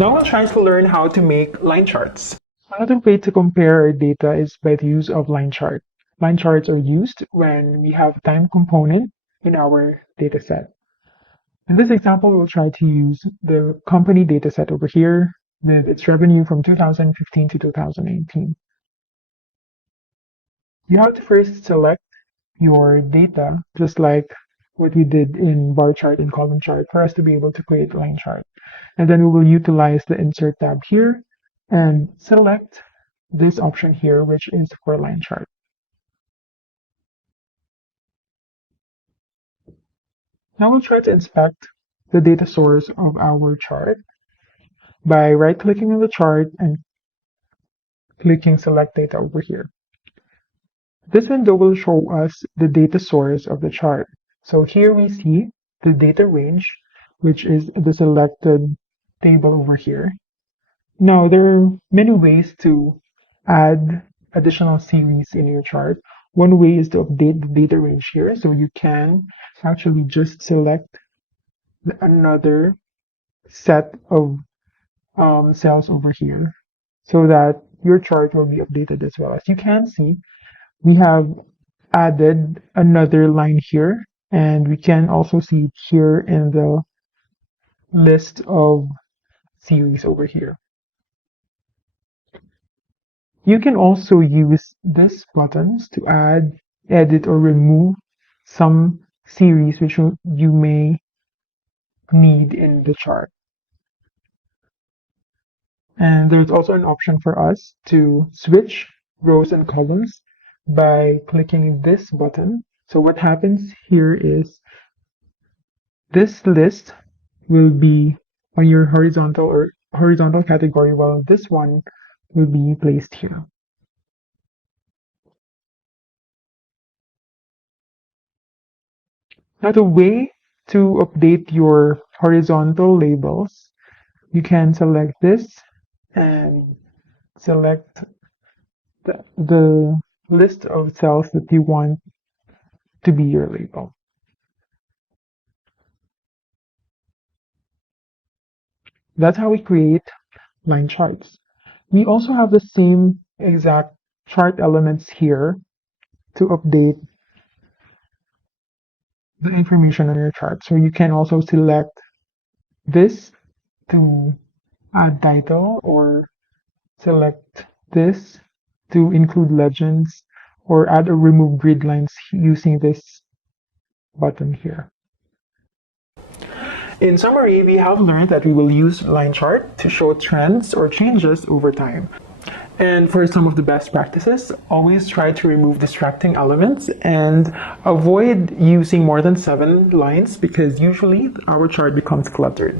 Now we'll try to learn how to make line charts. Another way to compare our data is by the use of line chart. Line charts are used when we have time component in our data set. In this example, we'll try to use the company data set over here with its revenue from 2015 to 2018. You have to first select your data, just like what we did in bar chart and column chart, for us to be able to create a line chart. And then we will utilize the insert tab here and select this option here, which is for line chart. Now we'll try to inspect the data source of our chart by right-clicking on the chart and clicking select data over here. This window will show us the data source of the chart. So here we see the data range, which is the selected table over here. Now, there are many ways to add additional series in your chart. One way is to update the data range here. So you can actually just select another set of cells over here so that your chart will be updated as well. As you can see, we have added another line here, and we can also see it here in the list of series over here. You can also use these buttons to add, edit, or remove some series which you may need in the chart. And there's also an option for us to switch rows and columns by clicking this button. So what happens here is this list will be on your horizontal category, while this one will be placed here. Now, the way to update your horizontal labels, you can select this and select the list of cells that you want to be your label. That's how we create line charts. We also have the same exact chart elements here to update the information on your chart. So you can also select this to add title, or select this to include legends, or add or remove grid lines using this button here. In summary, we have learned that we will use line chart to show trends or changes over time. And for some of the best practices, always try to remove distracting elements and avoid using more than 7 lines, because usually our chart becomes cluttered.